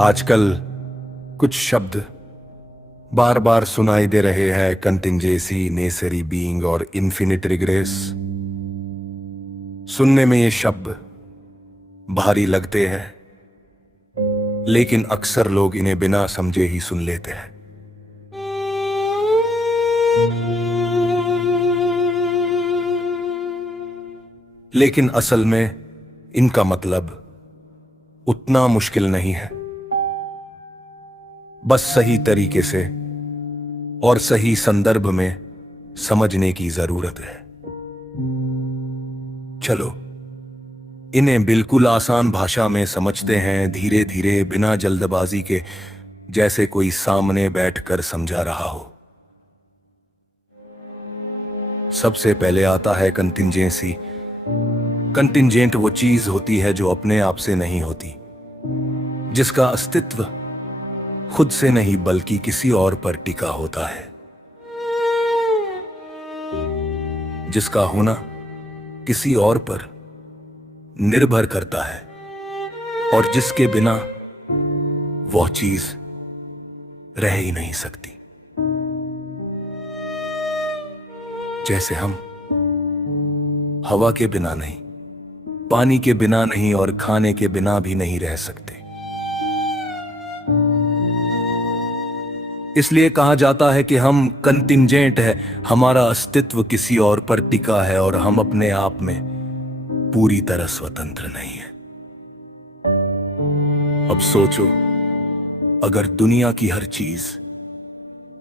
आजकल कुछ शब्द बार बार सुनाई दे रहे हैं, कंटिंजेंसी, नेसेसरी बीइंग और इन्फिनिट रिग्रेस। सुनने में ये शब्द भारी लगते हैं, लेकिन अक्सर लोग इन्हें बिना समझे ही सुन लेते हैं। लेकिन असल में इनका मतलब उतना मुश्किल नहीं है। बस सही तरीके से और सही संदर्भ में समझने की जरूरत है। चलो इन्हें बिल्कुल आसान भाषा में समझते हैं, धीरे धीरे, बिना जल्दबाजी के, जैसे कोई सामने बैठकर समझा रहा हो। सबसे पहले आता है कंटिंजेंसी। कंटिंजेंट वो चीज होती है जो अपने आप से नहीं होती, जिसका अस्तित्व खुद से नहीं बल्कि किसी और पर टिका होता है, जिसका होना किसी और पर निर्भर करता है और जिसके बिना वह चीज रह ही नहीं सकती। जैसे हम हवा के बिना नहीं, पानी के बिना नहीं और खाने के बिना भी नहीं रह सकते। इसलिए कहा जाता है कि हम कंटिंजेंट है, हमारा अस्तित्व किसी और पर टिका है और हम अपने आप में पूरी तरह स्वतंत्र नहीं है। अब सोचो, अगर दुनिया की हर चीज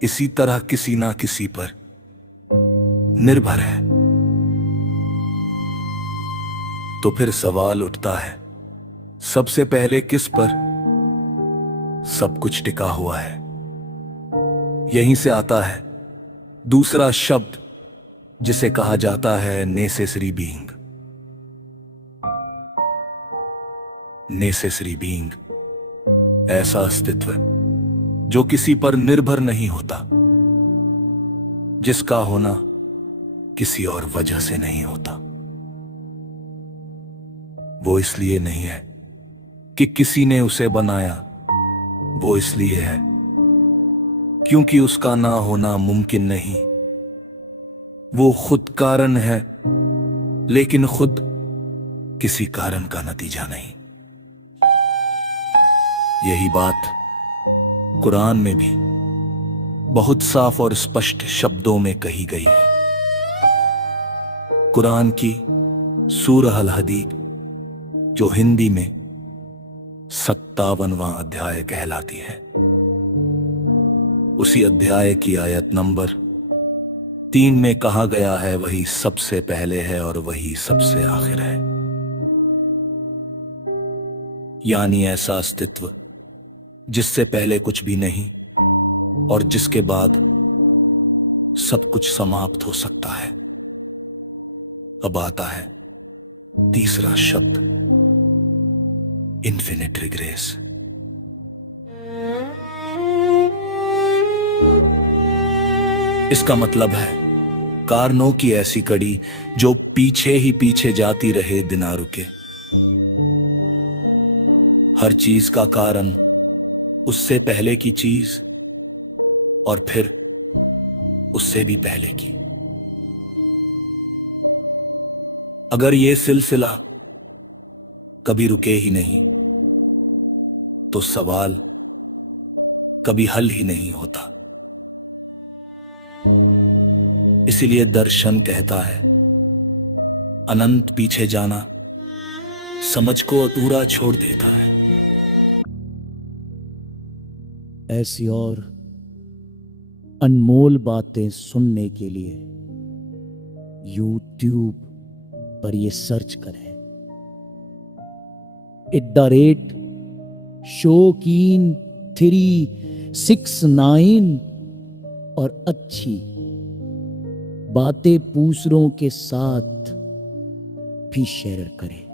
इसी तरह किसी ना किसी पर निर्भर है, तो फिर सवाल उठता है, सबसे पहले किस पर सब कुछ टिका हुआ है? यहीं से आता है दूसरा शब्द, जिसे कहा जाता है नेसेसरी बीइंग। नेसेसरी बीइंग ऐसा अस्तित्व जो किसी पर निर्भर नहीं होता, जिसका होना किसी और वजह से नहीं होता। वो इसलिए नहीं है कि किसी ने उसे बनाया, वो इसलिए है क्योंकि उसका ना होना मुमकिन नहीं। वो खुद कारण है, लेकिन खुद किसी कारण का नतीजा नहीं। यही बात कुरान में भी बहुत साफ और स्पष्ट शब्दों में कही गई है। कुरान की सूरह अल हदीद, जो हिंदी में 57वां अध्याय कहलाती है, उसी अध्याय की आयत नंबर 3 में कहा गया है, वही सबसे पहले है और वही सबसे आखिर है। यानी ऐसा अस्तित्व जिससे पहले कुछ भी नहीं और जिसके बाद सब कुछ समाप्त हो सकता है। अब आता है तीसरा शब्द, इन्फिनिट रिग्रेस। इसका मतलब है कारणों की ऐसी कड़ी जो पीछे ही पीछे जाती रहे बिना रुके। हर चीज का कारण उससे पहले की चीज और फिर उससे भी पहले की। अगर यह सिलसिला कभी रुके ही नहीं, तो सवाल कभी हल ही नहीं होता। इसीलिए दर्शन कहता है, अनंत पीछे जाना समझ को अधूरा छोड़ देता है। ऐसी और अनमोल बातें सुनने के लिए YouTube पर ये सर्च करें, @shokeen369 और अच्छी बातें दूसरों के साथ भी शेयर करें।